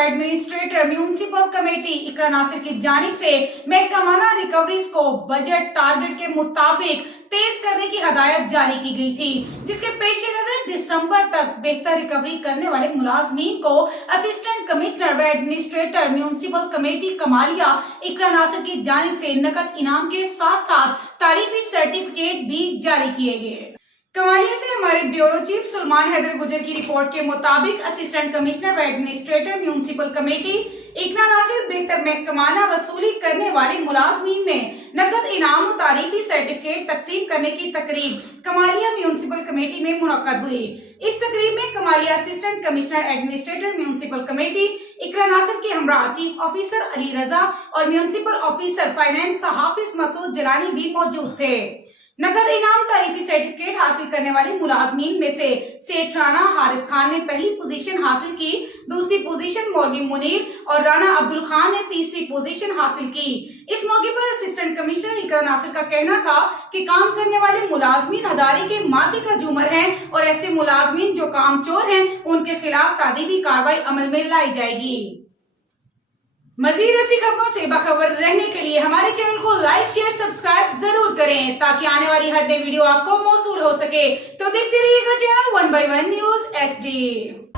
Administrator municipal committee Iqra Nasir की जानिब से महकमाना रिकवरीज को बजट टारगेट के मुताबिक तेज करने की हदायत जारी की गई थी, जिसके पेश नजर दिसंबर तक बेहतर रिकवरी करने वाले मुलाजमीन को असिस्टेंट कमिश्नर व एडमिनिस्ट्रेटर म्यूनिसिपल कमेटी कमालिया इकरा नासिर की जानिब से नकद इनाम के साथ साथ तारीफी सर्टिफिकेट भी जारी किए गए। कमालिया से हमारे ब्यूरो चीफ सुलेमान हैदर गुजर की रिपोर्ट के मुताबिक असिस्टेंट कमिश्नर व administrator municipal committee Iqra Nasir बेहतर महकमाना वसूली करने वाले मुलाजमीन में नकद इनाम और तारीफी सर्टिफिकेट तकसीम करने की तकरीब कमालिया म्यूनिसिपल कमेटी में मुनक्कद हुई। इस तकरीब में Kamalia assistant commissioner administrator municipal committee Iqra Nasir के हमरा चीफ ऑफिसर अली रजा और municipal officer finance Hafiz Masood Jalani भी मौजूद थे। नकद इनाम तारीफी सर्टिफिकेट हासिल करने वाले मुलाजमीन में से सेठ राना हारिस खान ने पहली पोजीशन हासिल की, दूसरी पोजीशन मौलवी मुनीर और राना अब्दुल खान ने तीसरी पोजीशन हासिल की। इस मौके पर असिस्टेंट कमिश्नर इकरा नासिर का कहना था कि काम करने वाले मुलाजमीन अदारे के माथे का झूमर हैं और ऐसे मुलाजमीन जो कामचोर हैं उनके खिलाफ तादीबी कार्रवाई अमल में लाई जाएगी। मजीद ऐसी खबरों से बाखबर रहने के लिए हमारे चैनल को लाइक शेयर सब्सक्राइब जरूर करें ताकि आने वाली हर नई वीडियो आपको मौसूल हो सके। तो देखते रहिएगा चैनल 1 by 1 न्यूज़ HD।